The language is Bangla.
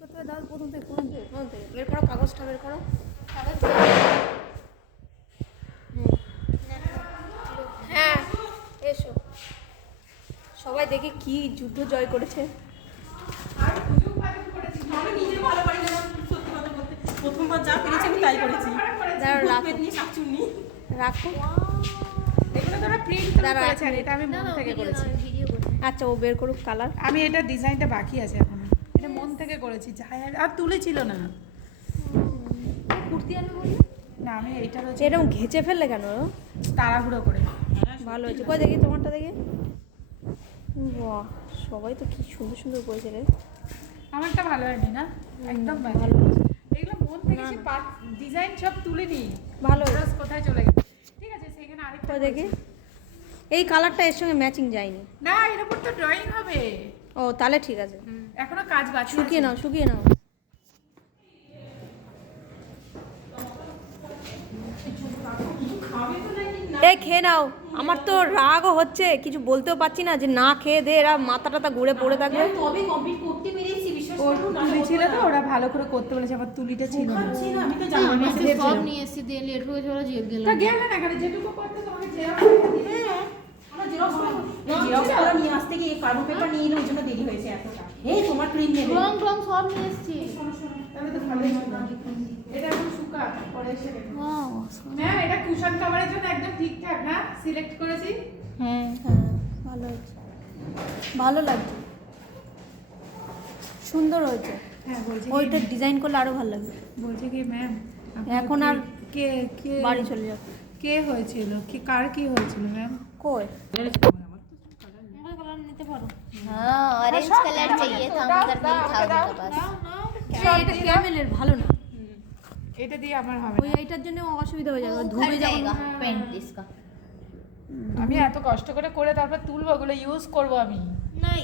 করতে হবে দাও প্রথম থেকে বের করো কাগজটা বের করো হ্যাঁ এসো সবাই দেখি কি যুদ্ধ জয় করেছে আমি নিজে ভালো পারি না সত্যি কথা বলতে প্রথমবার যা পেরেছি আমি তাই করেছি দাঁড়াও, রাখো। পেট নিয়ে শাকচুন্নি রাখো এগুলো তোরা প্রিন্ট দাঁড়া, করেছে আর এটা আমি মন থেকে করেছি। আচ্ছা ও বের করুক কালার আমি এটা ডিজাইনটা বাকি আছে এখনো, এটা মন থেকে করেছি যাই আর তুলেছিল না। কুর্তি আনবে বললে না আমি এইটা রয়েছে এরকম ঘেচে ফেললে কেন তাড়াহুড়ো করে। ভালো হয়েছে কই দেখি তোমারটা দেখি বাহ সবাই তো কি সুন্দর সুন্দর করেছে রে আমারটা ভালো হয়নি না, একদম ভালো। ভালো হয়েছে এগুলো মন থেকে সে ডিজাইন সব তুলে নি, ভালো হয়েছে খরচ কোথায় চলে গেছে। ঠিক আছে সেখানে আরেকটা কই দেখি এই কালারটা এর সঙ্গে ম্যাচিং যায়নি না, এর উপর তো ড্রয়িং হবে। ও তাহলে ঠিক আছে এখনো কাজ বাকি আছে। শুকিয়ে নাও এই খেয়ে নাও আমার তো রাগও হচ্ছে কিছু বলতেও পারছি না যে না খেয়ে দে এরা মাথা টাথা ঘুরে পড়ে থাকবে তবে কমপ্লিট করতে পেরেছি বিশ্বাস ওর করুন তুলি ছিল তো, ওরা ভালো করে করতে বলেছে, আমার তুলিটা ছিল না। খাচ্ছি না আমি তো জানি আমি না তো সব নিয়ে এসেছি দিয়ে লেট হয়ে চলে যেয়ে তা গেলাম গেলে না এখানে যেটুকু করতে তোমাকে আমরা জেরক্স করে নিয়ে আসতে গিয়ে কার্বন পেপার নিয়ে এলে ওই জন্য দেরি হয়েছে এতটা এই তোমার ক্রিম নেবে রং টং সব নিয়ে এসেছি তাহলে তো ভালোই ছিল। এটা এখন শুকা পরে এসে দেখো। ওয়াও ম্যাম এটা কুশন কভারের জন্য একদম ঠিকঠাক না সিলেক্ট করেছি। হ্যাঁ হ্যাঁ ভালো হয়েছে ভালো লাগছে সুন্দর হয়েছে হ্যাঁ বলছি ওইটা ডিজাইন করলে আরো ভালো লাগবে বলছি কি ম্যাম এখন আর কে কে বাড়ি চলে যাও কে হয়েছিল কি কার কি হয়েছিল ম্যাম? কই কালার নিতে পারো हाँ ऑरेंज कलर चाहिए था मगर नहीं था उनके पास এটা ক্যামেলের ভালো না এটা দিয়ে আমার হবে ওই না। এইটার জন্য অসুবিধা হয়ে যাবে उखड़ ধুবে যাবে जाएगा पेंट इसका আমি এত কষ্ট করে তারপর তুলবো, ওগুলো ইউজ করব আমি। না